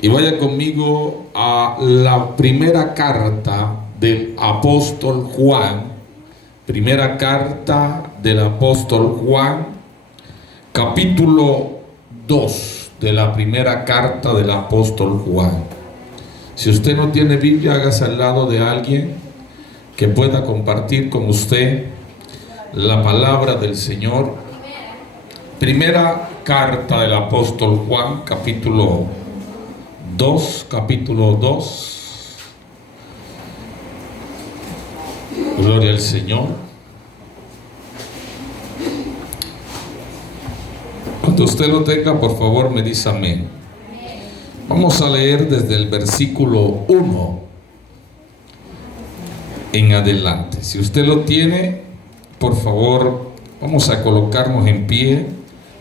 Y vaya conmigo a la primera carta del apóstol Juan. Primera carta del apóstol Juan, capítulo 2 de la primera carta del apóstol Juan. Si usted no tiene Biblia, hágase al lado de alguien que pueda compartir con usted la palabra del Señor. Primera carta del apóstol Juan, capítulo 2. Gloria al Señor. Cuando usted lo tenga, por favor me dice amén. Vamos a leer desde el versículo 1 en adelante. Si usted lo tiene, por favor, vamos a colocarnos en pie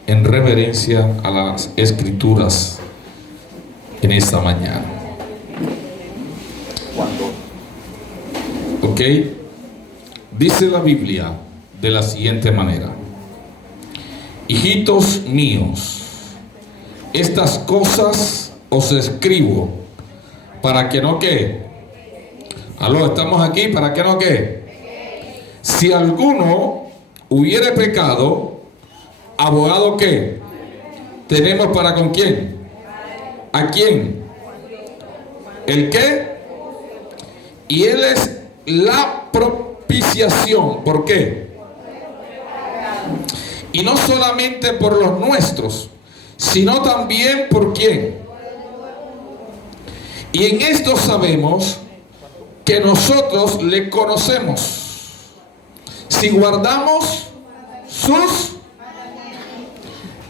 en reverencia a las Escrituras en esta mañana. ¿Ok? Dice la Biblia de la siguiente manera: hijitos míos, estas cosas os escribo para que no ¿qué? Aló, estamos aquí para que no ¿qué? Si alguno hubiere pecado, abogado ¿qué? Tenemos para con quién. ¿A quién? ¿El qué? Y él es la propiciación. ¿Por qué? Y no solamente por los nuestros, sino también por quién. Y en esto sabemos que nosotros le conocemos, si guardamos sus.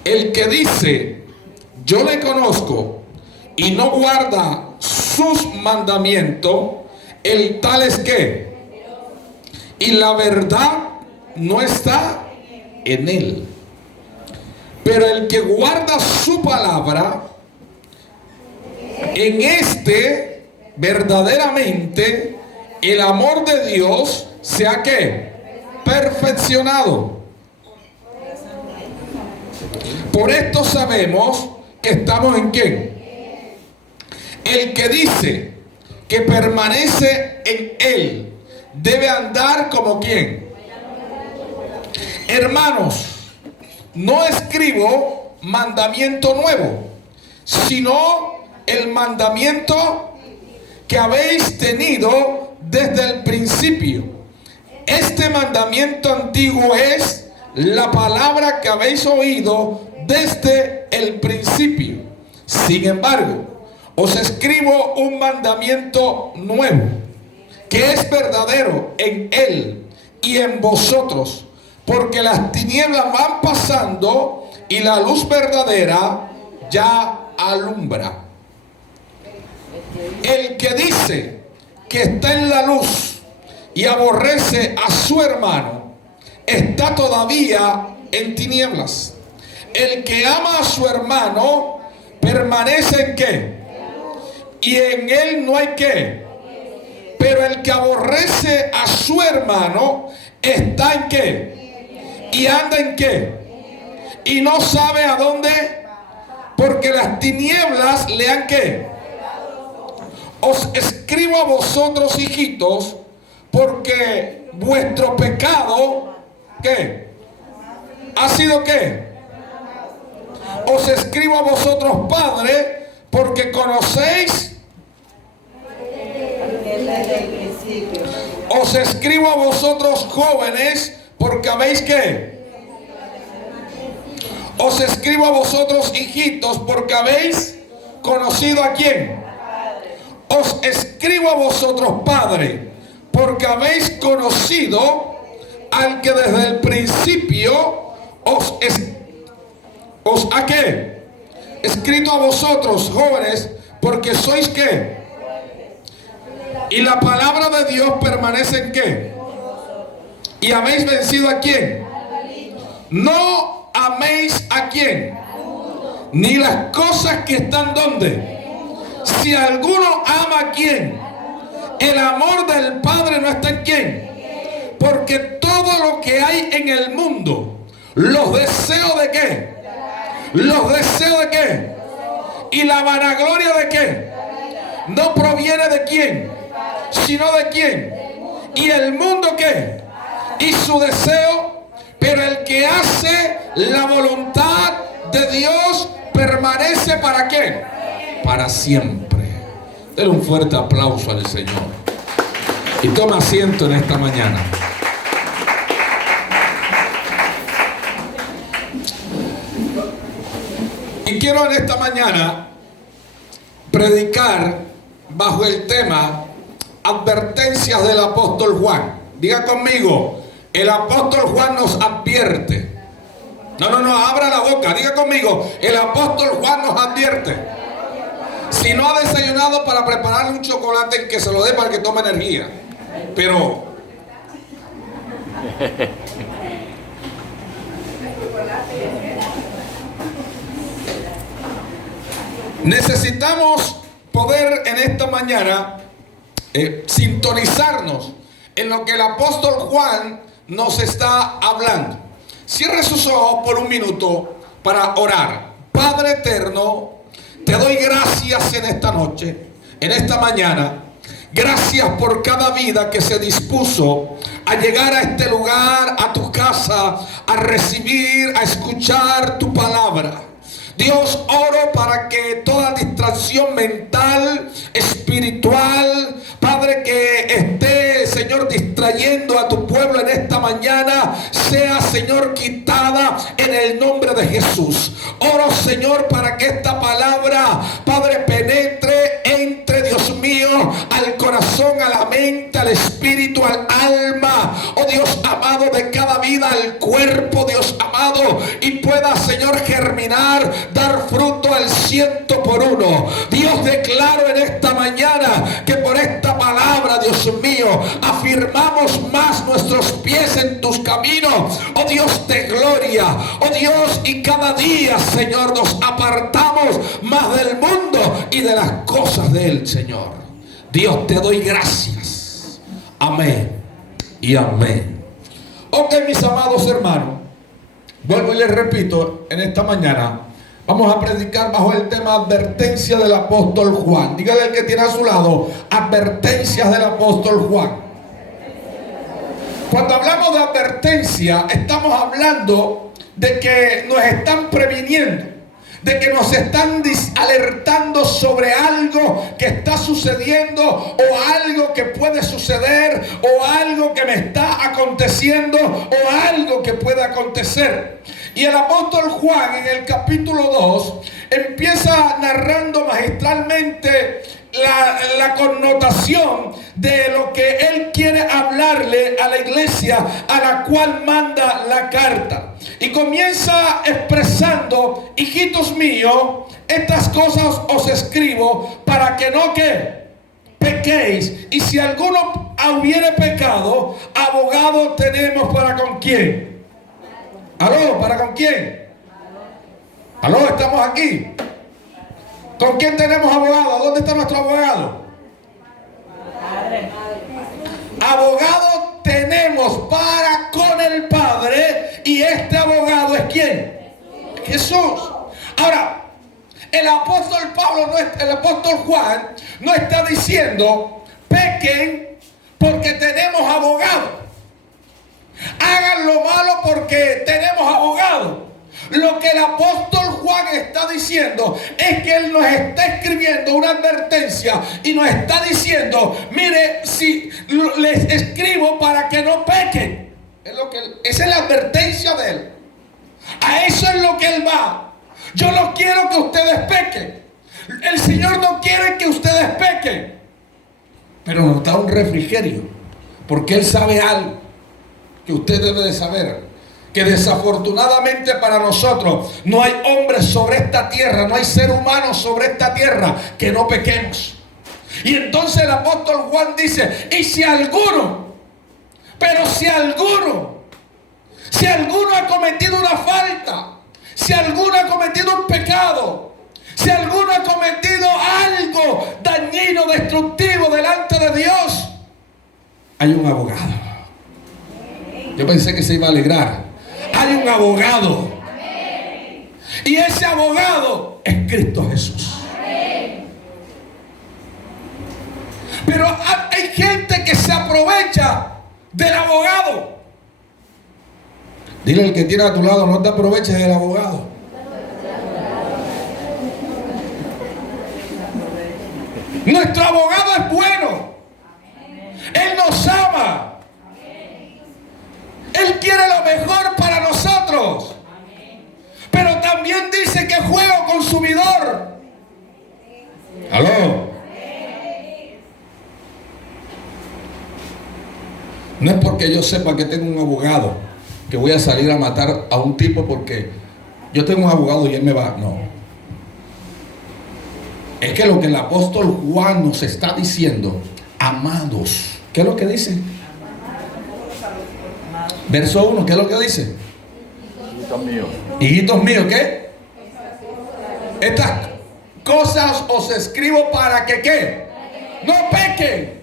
El que dice yo le conozco y no guarda sus mandamientos, el tal es que, y la verdad no está en él. Pero el que guarda su palabra, en este verdaderamente el amor de Dios se ha ¿qué? Perfeccionado. Por esto sabemos que estamos en quién. El que dice que permanece en él debe andar como quién. Hermanos, no escribo mandamiento nuevo, sino el mandamiento que habéis tenido desde el principio. Este mandamiento antiguo es la palabra que habéis oído desde el principio. Sin embargo, os escribo un mandamiento nuevo, que es verdadero en él y en vosotros, porque las tinieblas van pasando y la luz verdadera ya alumbra. El que dice que está en la luz y aborrece a su hermano, está todavía en tinieblas. El que ama a su hermano permanece en qué, y en él no hay qué. Pero el que aborrece a su hermano está en qué, y anda en qué, y no sabe a dónde, porque las tinieblas le han qué. Os escribo a vosotros, hijitos, porque vuestro pecado ¿qué? ¿Ha sido qué? Os escribo a vosotros, padres, porque conocéis. Os escribo a vosotros, jóvenes, porque habéis ¿qué? Os escribo a vosotros, hijitos, porque habéis conocido ¿a quién? Os escribo a vosotros, padre, porque habéis conocido al que desde el principio os ha ¿qué? Escrito a vosotros, jóvenes, porque sois ¿qué? Y la palabra de Dios permanece en ¿qué? Y habéis vencido ¿a quién? No améis ¿a quién? Ni las cosas que están ¿dónde? Si alguno ama ¿a quién? El amor del Padre no está en ¿quién? Porque todo lo que hay en el mundo, los deseos de ¿qué? Los deseos de ¿qué? ¿Y la vanagloria de qué? No proviene de quién, sino de quién. ¿Y el mundo qué? Y su deseo. Pero el que hace la voluntad de Dios permanece ¿para qué? Para siempre. Denle un fuerte aplauso al Señor. Y toma asiento en esta mañana. Y quiero en esta mañana predicar bajo el tema advertencias del apóstol Juan. Diga conmigo, el apóstol Juan nos advierte. No, abra la boca, diga conmigo, el apóstol Juan nos advierte. Si no ha desayunado, para prepararle un chocolate que se lo dé para que tome energía. Pero necesitamos poder en esta mañana sintonizarnos en lo que el apóstol Juan nos está hablando. Cierre sus ojos por un minuto para orar. Padre eterno, te doy gracias en esta noche, en esta mañana. Gracias por cada vida que se dispuso a llegar a este lugar, a tu casa, a recibir, a escuchar tu palabra. Dios, oro para que toda distracción mental, espiritual, Padre, que esté, Señor, distrayendo a tu pueblo en esta mañana, sea, Señor, quitada en el nombre de Jesús. Oro, Señor, para que esta palabra, Padre, penetre, entre, Dios mío, al corazón, a la mente, al espíritu, al alma, oh Dios amado, de cada vida, al cuerpo, Dios amado, y pueda, Señor, germinar, dar fruto al 100%. Dios, declaro en esta mañana que por esta palabra, Dios mío, afirmamos más nuestros pies en tus caminos, oh Dios de gloria, oh Dios, y cada día, Señor, nos apartamos más del mundo y de las cosas de él, Señor. Dios, te doy gracias. Amén y amén. Ok, mis amados hermanos, vuelvo y les repito, en esta mañana vamos a predicar bajo el tema advertencia del apóstol Juan. Dígale al que tiene a su lado, advertencias del apóstol Juan. Cuando hablamos de advertencia, estamos hablando de que nos están previniendo, de que nos están alertando sobre algo que está sucediendo, o algo que puede suceder, o algo que me está aconteciendo, o algo que puede acontecer. Y el apóstol Juan, en el capítulo 2, empieza narrando magistralmente la connotación de lo que él quiere hablarle a la iglesia a la cual manda la carta. Y comienza expresando: hijitos míos, estas cosas os escribo para que no que pequéis. Y si alguno hubiere pecado, abogado tenemos para con quién. ¿Aló? ¿Para con quién? ¿Aló? ¿Estamos aquí? ¿Con quién tenemos abogado? ¿Dónde está nuestro abogado? Abogado tenemos para con el Padre, y este abogado es ¿quién? Jesús. Ahora, el apóstol el apóstol Juan no está diciendo pequen porque tenemos abogado, hagan lo malo porque tenemos abogado. Lo que el apóstol Juan está diciendo es que él nos está escribiendo una advertencia y nos está diciendo: mire, si les escribo para que no pequen. Esa es la advertencia de él. A eso es lo que él va. Yo no quiero que ustedes pequen. El Señor no quiere que ustedes pequen, pero nos da un refrigerio, porque él sabe algo que usted debe de saber. Que desafortunadamente para nosotros no hay hombre sobre esta tierra, no hay ser humano sobre esta tierra que no pequemos. Y entonces el apóstol Juan dice: y si alguno, pero si alguno ha cometido una falta, si alguno ha cometido un pecado, si alguno ha cometido algo dañino, destructivo delante de Dios, hay un abogado. Yo pensé que se iba a alegrar. Hay un abogado. Y ese abogado es Cristo Jesús. Pero hay gente que se aprovecha del abogado. Dile al que tiene a tu lado, no te aproveches del abogado. Nuestro abogado es bueno. Él nos ama. Él quiere lo mejor para nosotros. Pero también dice que es juego consumidor. ¿Aló? No es porque yo sepa que tengo un abogado que voy a salir a matar a un tipo porque yo tengo un abogado y él me va. No. Es que lo que el apóstol Juan nos está diciendo, amados, ¿qué es lo que dice? Verso 1, ¿qué es lo que dice? Hijitos míos. Hijitos míos, ¿qué? Estas cosas os escribo para que ¿qué? No pequen.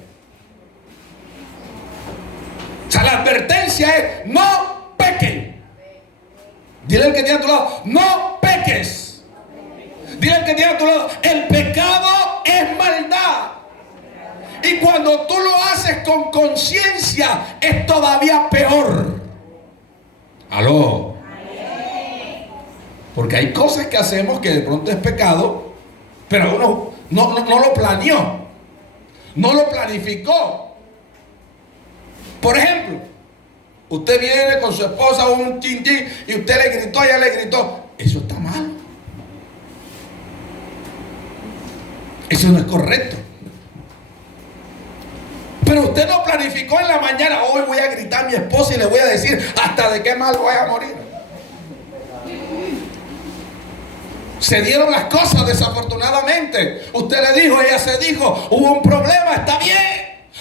O sea, la advertencia es no pequen. Dile al que tiene a tu lado, no peques. Dile al que tiene a tu lado, el pecado es maldad. Y cuando tú lo haces con conciencia, es todavía peor. Aló. Porque hay cosas que hacemos que de pronto es pecado, pero uno no lo planeó, no lo planificó. Por ejemplo, usted viene con su esposa a un chin-chin y usted le gritó, ella le gritó. Eso está mal. Eso no es correcto. Pero usted no planificó en la mañana, hoy voy a gritar a mi esposa y le voy a decir hasta de qué mal voy a morir. Se dieron las cosas desafortunadamente. Usted le dijo, ella se dijo, hubo un problema, está bien.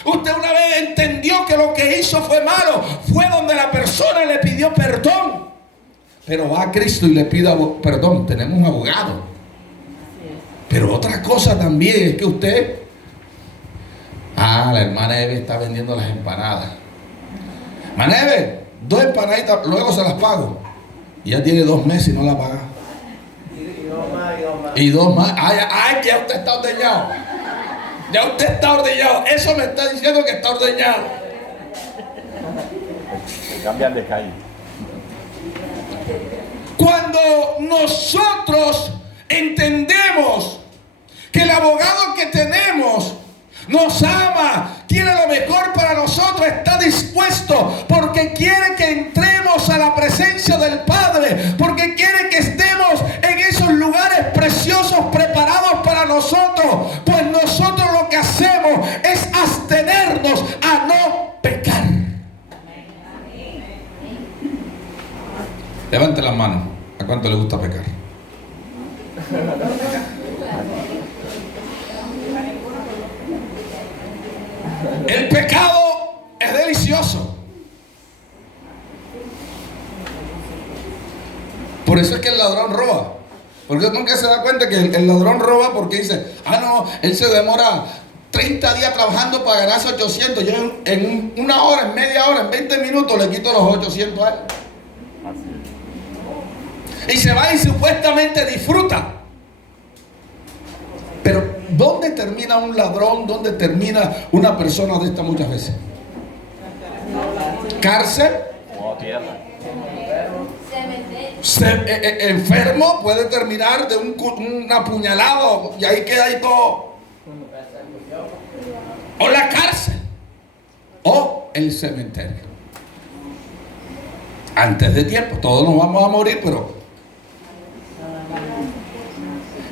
Usted una vez entendió que lo que hizo fue malo. Fue donde la persona le pidió perdón. Pero va a Cristo y le pide perdón. Tenemos un abogado. Pero otra cosa también es que usted... la hermana Eve está vendiendo las empanadas. Hermana Eve, 2 empanaditas, luego se las pago. Y ya tiene 2 meses y no la paga. Y 2 más. Ay, ya usted está ordeñado. Ya usted está ordeñado. Eso me está diciendo que está ordeñado. Cambian de calle. Cuando nosotros entendemos que el abogado que tenemos nos ama, quiere lo mejor para nosotros, está dispuesto porque quiere que entremos a la presencia del Padre, porque quiere que estemos en esos lugares preciosos preparados para nosotros, pues nosotros lo que hacemos es abstenernos a no pecar. Levante las manos. ¿A cuánto le gusta pecar? El pecado es delicioso. Por eso es que el ladrón roba. Porque nunca se da cuenta que el ladrón roba porque dice, no, él se demora 30 días trabajando para ganarse 800. Yo en 1 hora, en media hora, en 20 minutos le quito los 800 a él. Y se va y supuestamente disfruta. Pero ¿dónde termina un ladrón? ¿Dónde termina una persona de esta muchas veces? Cárcel. O tierra. Enfermo, puede terminar de un apuñalado y ahí queda ahí todo. O la cárcel. O el cementerio. Antes de tiempo. Todos nos vamos a morir, pero...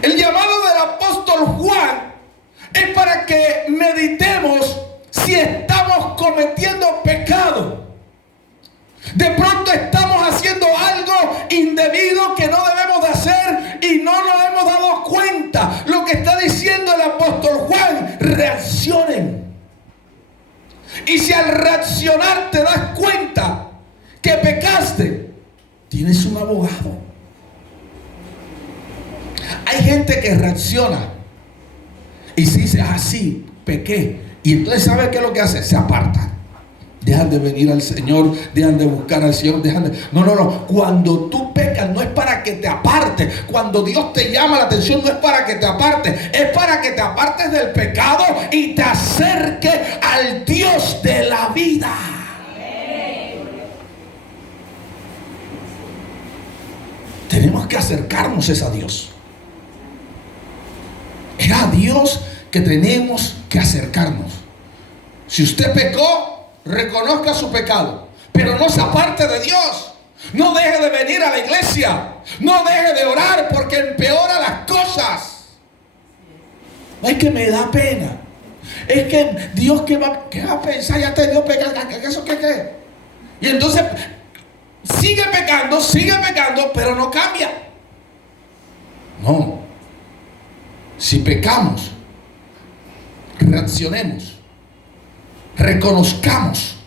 El llamado del apóstol Juan es para que meditemos si estamos cometiendo pecado. De pronto estamos haciendo algo indebido que no debemos de hacer y no nos hemos dado cuenta. Lo que está diciendo el apóstol Juan, reaccionen. Y si al reaccionar te das cuenta que pecaste, tienes un abogado. Hay gente que reacciona y se dice, sí, pequé. Y entonces, ¿sabe qué es lo que hace? Se apartan. Dejan de venir al Señor, dejan de buscar al Señor, No. Cuando tú pecas no es para que te apartes. Cuando Dios te llama la atención no es para que te apartes. Es para que te apartes del pecado y te acerques que acercarnos es a Dios. Es a Dios que tenemos que acercarnos. Si usted pecó, reconozca su pecado, pero no se aparte de Dios. No deje de venir a la iglesia. No deje de orar, porque empeora las cosas. Es que me da pena. Es que Dios, ¿qué va a pensar? Ya te dio pecado. ¿Eso qué? Y entonces sigue pecando, pero no cambia. No. Si pecamos, reaccionemos. Reconozcamos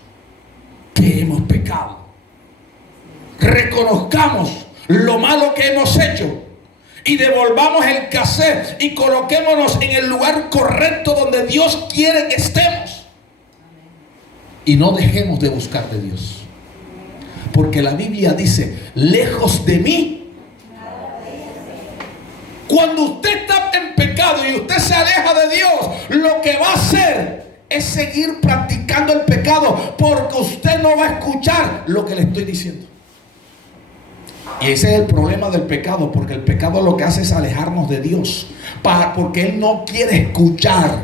que hemos pecado. Reconozcamos lo malo que hemos hecho y devolvamos el cassette y coloquémonos en el lugar correcto donde Dios quiere que estemos. Y no dejemos de buscar de Dios, porque la Biblia dice: lejos de mí. Cuando usted está en pecado y usted se aleja de Dios, lo que va a hacer es seguir practicando el pecado, porque usted no va a escuchar lo que le estoy diciendo. Y ese es el problema del pecado, porque el pecado lo que hace es alejarnos de Dios, porque Él no quiere escuchar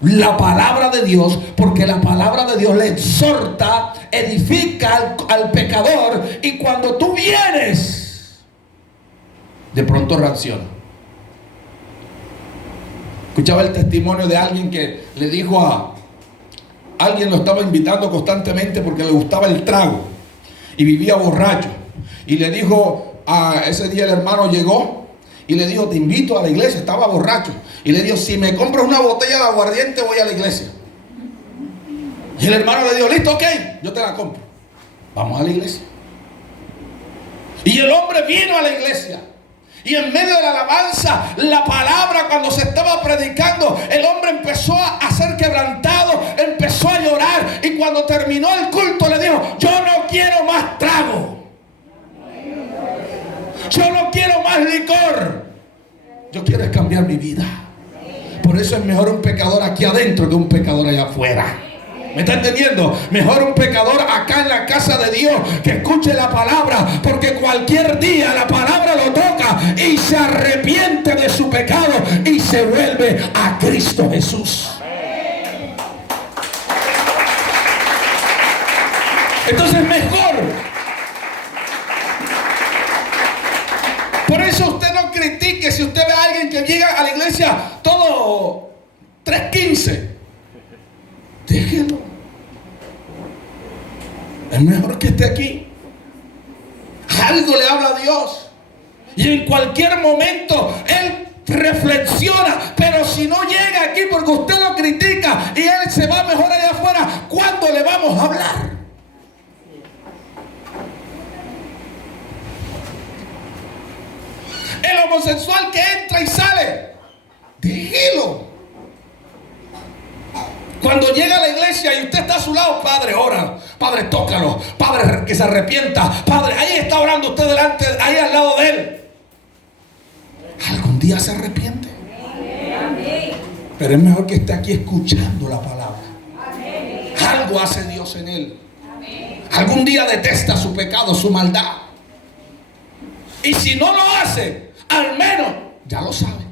la palabra de Dios, porque la palabra de Dios le exhorta, edifica al pecador, y cuando tú vienes, de pronto reacciona. Escuchaba el testimonio de alguien que le dijo a alguien, lo estaba invitando constantemente porque le gustaba el trago y vivía borracho. Y le dijo, ese día el hermano llegó y le dijo: te invito a la iglesia. Estaba borracho. Y le dijo: si me compras una botella de aguardiente, voy a la iglesia. Y el hermano le dijo: listo, ok, yo te la compro. Vamos a la iglesia. Y el hombre vino a la iglesia. Y en medio de la alabanza, la palabra, cuando se estaba predicando, el hombre empezó a ser quebrantado, empezó a llorar. Y cuando terminó el culto, le dijo: yo no quiero más trago. Yo no quiero más licor. Yo quiero cambiar mi vida. Por eso es mejor un pecador aquí adentro que un pecador allá afuera. ¿Me está entendiendo? Mejor un pecador acá en la casa de Dios que escuche la palabra, porque cualquier día la palabra lo toca y se arrepiente de su pecado y se vuelve a Cristo Jesús. Entonces mejor. Por eso usted no critique si usted ve a alguien que llega a la iglesia todo 3:15. Déjelo. Es mejor que esté aquí. Algo le habla a Dios. Y en cualquier momento Él reflexiona. Pero si no llega aquí porque usted lo critica y Él se va mejor allá afuera, ¿cuándo le vamos a hablar? El homosexual que entra y sale, déjelo. Cuando llega a la iglesia y usted está a su lado: padre, ora, padre, tócalo, padre, que se arrepienta, padre, ahí está orando usted delante, ahí al lado de él. Algún día se arrepiente. Pero es mejor que esté aquí escuchando la palabra. Algo hace Dios en él. Algún día detesta su pecado, su maldad. Y si no lo hace, al menos ya lo sabe.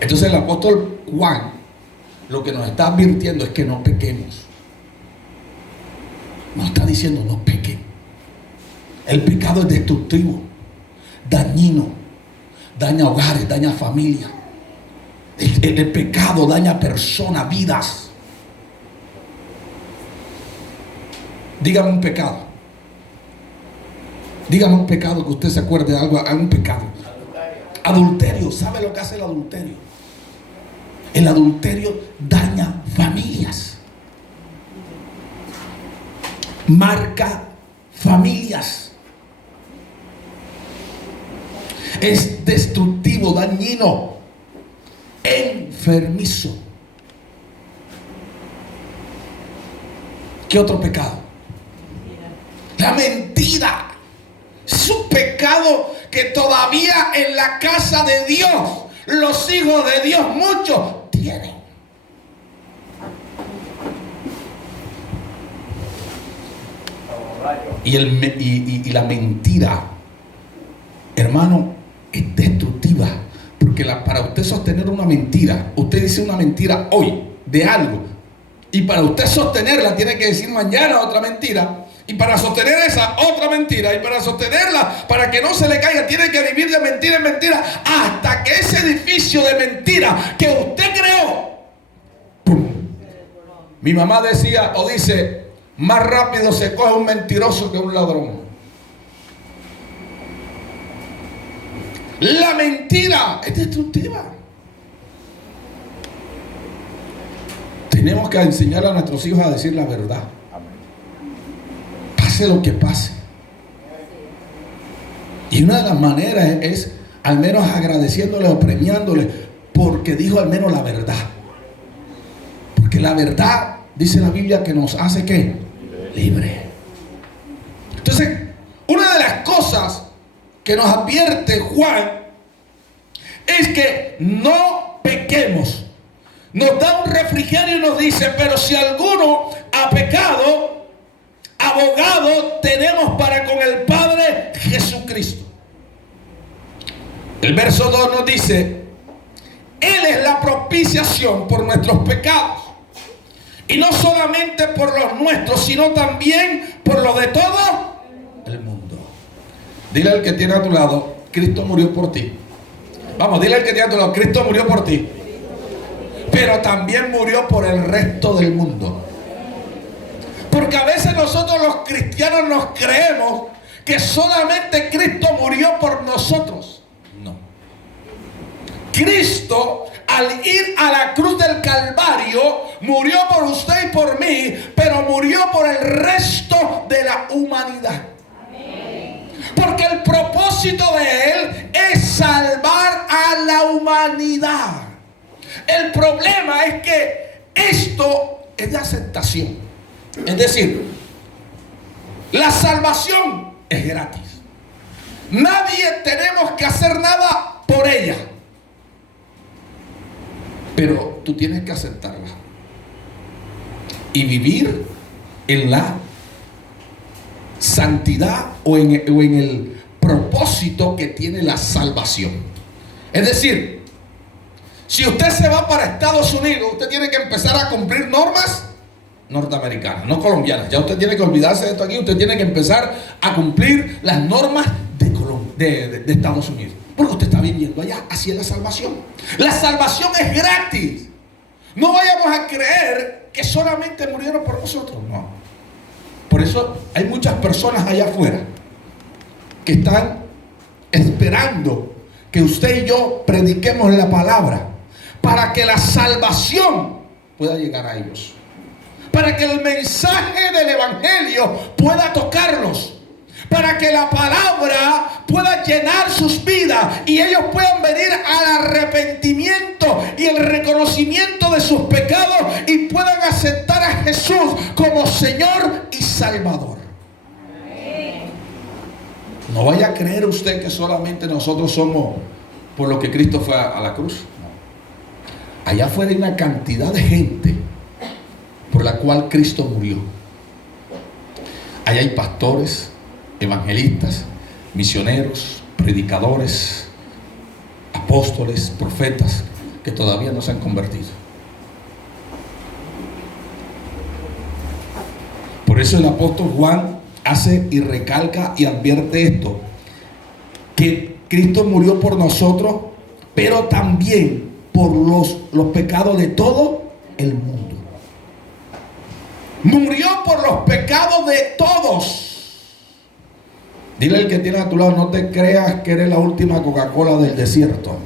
Entonces el apóstol Juan lo que nos está advirtiendo es que no pequemos. Nos está diciendo: no pequen. El pecado es destructivo, dañino, daña hogares, daña familia. El pecado daña personas, vidas. Dígame un pecado. Dígame un pecado que usted se acuerde de algo, un pecado. Adulterio. ¿Sabe lo que hace el adulterio? El adulterio daña familias. Marca familias. Es destructivo, dañino, enfermizo. ¿Qué otro pecado? La mentira. Es un pecado que todavía en la casa de Dios, los hijos de Dios, muchos tienen. Y la mentira, hermano, es destructiva. Porque para usted sostener una mentira, usted dice una mentira hoy de algo, y para usted sostenerla tiene que decir mañana otra mentira, y para sostener esa otra mentira, y para sostenerla, para que no se le caiga, tiene que vivir de mentira en mentira, hasta que ese edificio de mentira que usted creó, ¡pum! Mi mamá decía o dice: más rápido se coge un mentiroso que un ladrón. La mentira es destructiva. Tenemos que enseñar a nuestros hijos a decir la verdad. Pase lo que pase. Y una de las maneras es al menos agradeciéndole o premiándole porque dijo al menos la verdad. Porque la verdad, dice la Biblia, que nos hace ¿qué? Libre. Entonces, una de las cosas que nos advierte Juan es que no pequemos. Nos da un refrigerio y nos dice: pero si alguno ha pecado, abogado tenemos para con el Padre, Jesucristo. El verso 2 nos dice: Él es la propiciación por nuestros pecados, y no solamente por los nuestros, sino también por los de todo el mundo. Dile al que tiene a tu lado: Cristo murió por ti. Vamos, dile al que tiene a tu lado: Cristo murió por ti, pero también murió por el resto del mundo. Porque a veces nosotros los cristianos nos creemos que solamente Cristo murió por nosotros. No. Cristo, al ir a la cruz del Calvario, murió por usted y por mí, pero murió por el resto de la humanidad. Porque el propósito de Él es salvar a la humanidad. El problema es que esto es de aceptación. Es decir, la salvación es gratis. Nadie tenemos que hacer nada por ella. Pero tú tienes que aceptarla y vivir en la santidad o en el propósito que tiene la salvación. Es decir, si usted se va para Estados Unidos, usted tiene que empezar a cumplir normas norteamericanas, no colombianas. Ya usted tiene que olvidarse de esto aquí. Usted tiene que empezar a cumplir las normas de Estados Unidos, porque usted está viviendo allá. Así es la salvación. La salvación es gratis. No vayamos a creer que solamente murieron por nosotros. No. Por eso hay muchas personas allá afuera que están esperando que usted y yo prediquemos la palabra para que la salvación pueda llegar a ellos, para que el mensaje del evangelio pueda tocarlos, para que la palabra pueda llenar sus vidas y ellos puedan venir al arrepentimiento y el reconocimiento de sus pecados y puedan aceptar a Jesús como Señor y Salvador. No vaya a creer usted que solamente nosotros somos por lo que Cristo fue a la cruz. No. Allá afuera hay una cantidad de gente por la cual Cristo murió. Allá hay pastores, evangelistas, misioneros, predicadores, apóstoles, profetas que todavía no se han convertido. Por eso el apóstol Juan hace y recalca y advierte esto, que Cristo murió por nosotros, pero también por los pecados de todo el mundo. Murió por los pecados de todos. Dile al que tiene a tu lado: no te creas que eres la última Coca-Cola del desierto.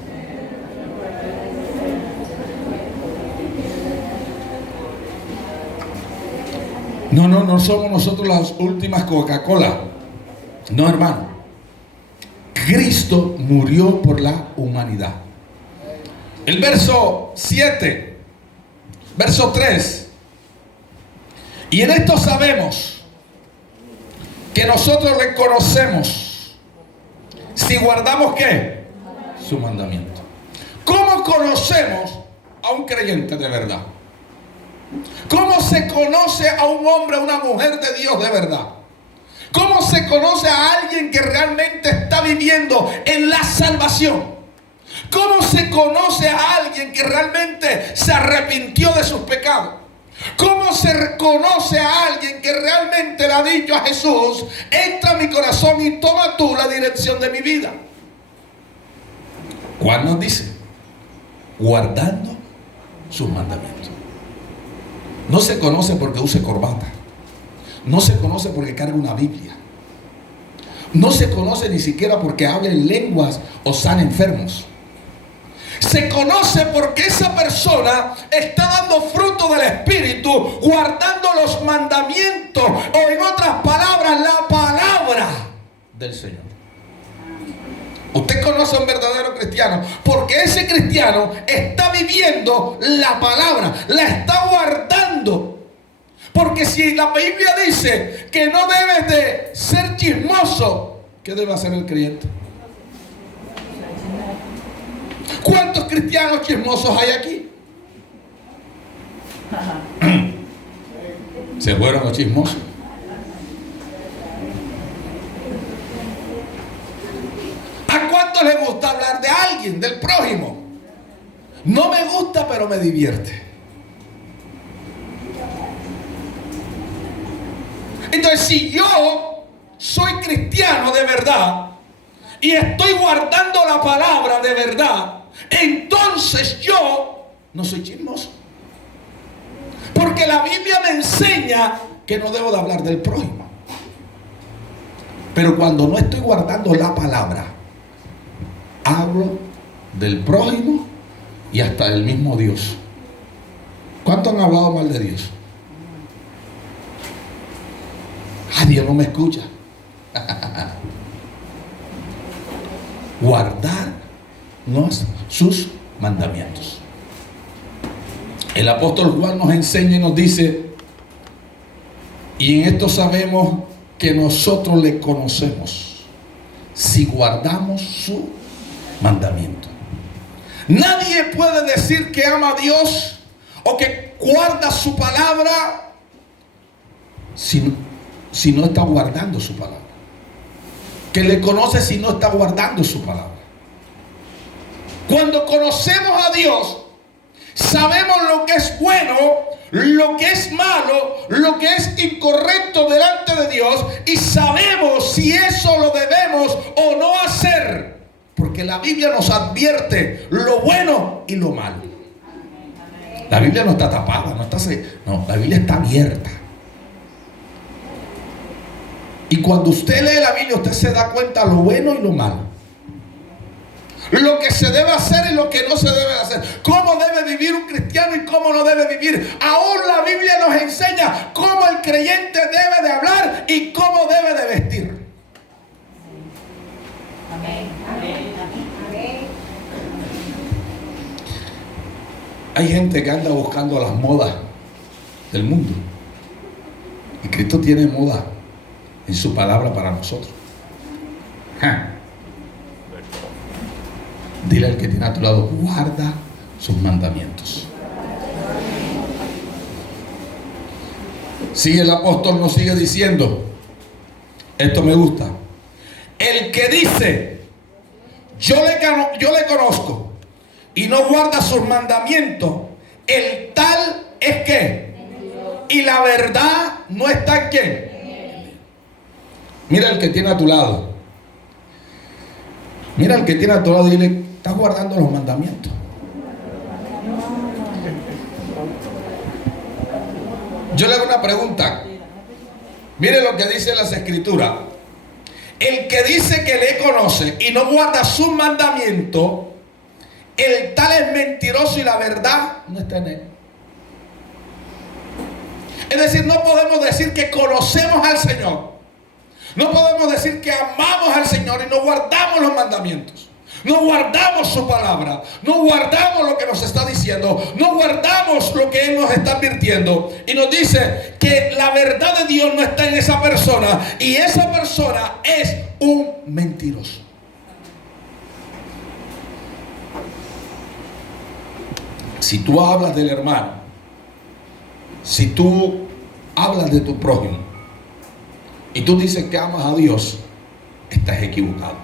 No somos nosotros las últimas Coca-Cola. No, hermano. Cristo murió por la humanidad. El verso 7, verso 3. Y en esto sabemos que nosotros le conocemos si guardamos ¿qué? Su mandamiento. ¿Cómo conocemos a un creyente de verdad? ¿Cómo se conoce a un hombre, a una mujer de Dios de verdad? ¿Cómo se conoce a alguien que realmente está viviendo en la salvación? ¿Cómo se conoce a alguien que realmente se arrepintió de sus pecados? ¿Cómo se conoce a alguien que realmente le ha dicho a Jesús: entra a mi corazón y toma tú la dirección de mi vida? Juan nos dice: guardando sus mandamientos. No se conoce porque use corbata. No se conoce porque cargue una Biblia. No se conoce ni siquiera porque hable en lenguas o sane enfermos. Se conoce porque esa persona está dando fruto del Espíritu, guardando los mandamientos, o en otras palabras, la palabra del Señor. Usted conoce a un verdadero cristiano porque ese cristiano está viviendo la palabra, la está guardando. Porque si la Biblia dice que no debes de ser chismoso, ¿qué debe hacer el creyente? ¿Cuántos cristianos chismosos hay aquí? Se fueron los chismosos. ¿A cuántos les gusta hablar de alguien, del prójimo? No me gusta, pero me divierte. Entonces, si yo soy cristiano de verdad y estoy guardando la palabra de verdad, entonces yo no soy chismoso. Porque la Biblia me enseña que no debo de hablar del prójimo. Pero cuando no estoy guardando la palabra, hablo del prójimo y hasta del mismo Dios. ¿Cuántos han hablado mal de Dios? Dios no me escucha. Guardarnos sus mandamientos. El apóstol Juan nos enseña y nos dice: y en esto sabemos que nosotros le conocemos, si guardamos su mandamiento. Nadie puede decir que ama a Dios o que guarda su palabra si no está guardando su palabra. Que le conoce si no está guardando su palabra. Cuando conocemos a Dios, sabemos lo que es bueno, lo que es malo, lo que es incorrecto delante de Dios, y sabemos si eso lo debemos o no hacer, porque la Biblia nos advierte lo bueno y lo malo. La Biblia no está tapada, la Biblia está abierta. Y cuando usted lee la Biblia, usted se da cuenta lo bueno y lo malo, lo que se debe hacer y lo que no se debe hacer, cómo debe vivir un cristiano y cómo no debe vivir. Aún la Biblia nos enseña cómo el creyente debe de hablar y cómo debe de vestir. Amén. Amén. Amén. Hay gente que anda buscando las modas del mundo, y Cristo tiene moda en su palabra para nosotros. Dile al que tiene a tu lado: guarda sus mandamientos. Sigue el apóstol, nos sigue diciendo, esto me gusta: el que dice yo le conozco y no guarda sus mandamientos, el tal es que, y la verdad no está en quién. Mira al que tiene a tu lado. Mira al que tiene a tu lado y dile: estás guardando los mandamientos. Yo le hago una pregunta. Mire lo que dice las escrituras. El que dice que le conoce y no guarda sus mandamientos, el tal es mentiroso y la verdad no está en él. Es decir, no podemos decir que conocemos al Señor. No podemos decir que amamos al Señor y no guardamos los mandamientos. No guardamos su palabra. No guardamos lo que nos está diciendo. No guardamos lo que Él nos está advirtiendo. Y nos dice que la verdad de Dios no está en esa persona. Y esa persona es un mentiroso. Si tú hablas del hermano, si tú hablas de tu prójimo y tú dices que amas a Dios, estás equivocado.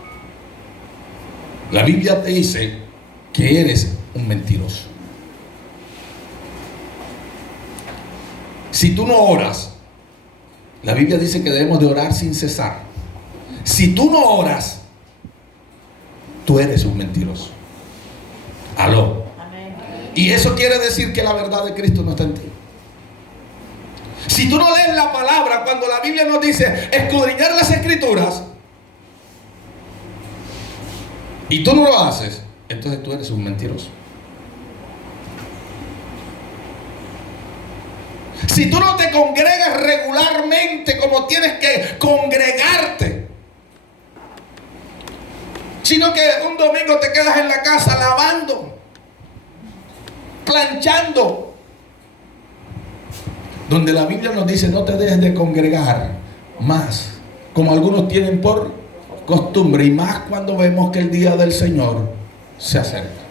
La Biblia te dice que eres un mentiroso. Si tú no oras, la Biblia dice que debemos de orar sin cesar. Si tú no oras, tú eres un mentiroso. Aló. Y eso quiere decir que la verdad de Cristo no está en ti. Si tú no lees la palabra, cuando la Biblia nos dice escudriñar las escrituras, y tú no lo haces, entonces tú eres un mentiroso. Si tú no te congregas regularmente como tienes que congregarte, sino que un domingo te quedas en la casa lavando, planchando, donde la Biblia nos dice no te dejes de congregar más, como algunos tienen por costumbre, y más cuando vemos que el día del Señor se acerca.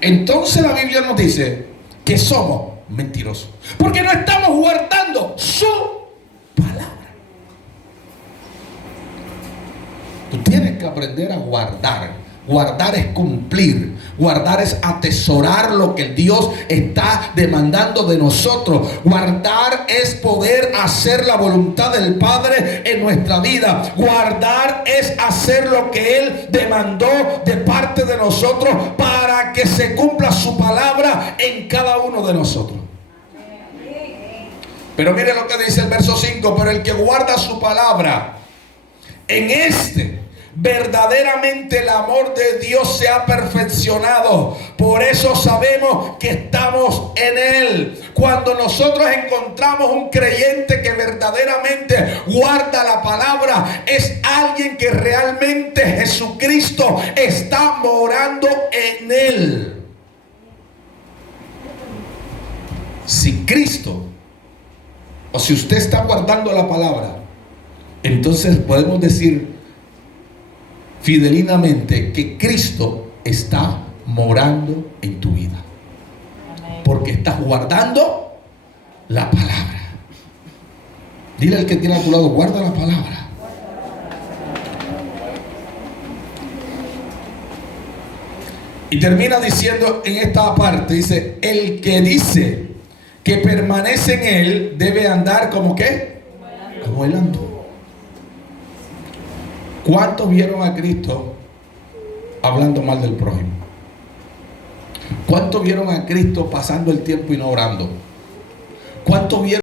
Entonces la Biblia nos dice que somos mentirosos, porque no estamos guardando su palabra. Tú tienes que aprender a guardar. Guardar es cumplir. Guardar es atesorar lo que Dios está demandando de nosotros. Guardar es poder hacer la voluntad del Padre en nuestra vida. Guardar es hacer lo que Él demandó de parte de nosotros para que se cumpla su palabra en cada uno de nosotros. Pero mire lo que dice el verso 5: pero el que guarda su palabra, en este verdaderamente el amor de Dios se ha perfeccionado. Por eso sabemos que estamos en Él. Cuando nosotros encontramos un creyente que verdaderamente guarda la palabra, es alguien que realmente Jesucristo está morando en él. Si Cristo, o si usted está guardando la palabra, entonces podemos decir fidelinamente que Cristo está morando en tu vida, porque estás guardando la palabra. Dile al que tiene a tu lado: guarda la palabra. Y termina diciendo en esta parte, dice: el que dice que permanece en él debe andar como ¿qué? Como él andó. ¿Cuántos vieron a Cristo hablando mal del prójimo? ¿Cuántos vieron a Cristo pasando el tiempo y no orando? ¿Cuántos vieron